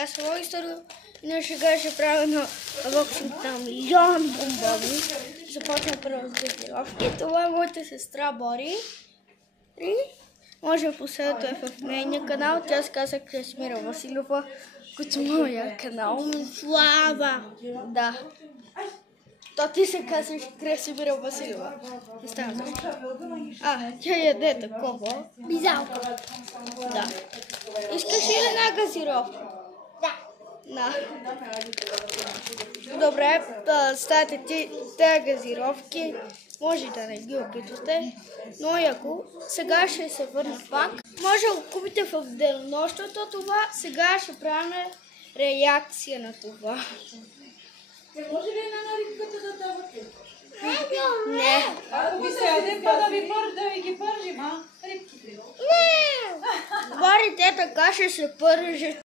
разказва моя история. И на шега ще правя на авоксинг на милион бомбони. Започна първо с газировки. Това е моята сестра Бори. И може да последвате в нейния канал. Тя се казва Красимира Василова, като моя канал. Слава! Да. То ти се казваш Красимира Василова. Не става защо. Тя яде такова. Бизалка. Да. Искаш ли една газировка? Да. Добре, ставате тези газировки. Може да не ги опитвате, но ако сега ще се върна пак, може да го купите в денонощото това. Сега ще правим реакция на това. Не може ли една на рибката да давате? Не. Ако ви се яде, па да ви ги пържим, рибките. Не! Бори, те така ще се пържат.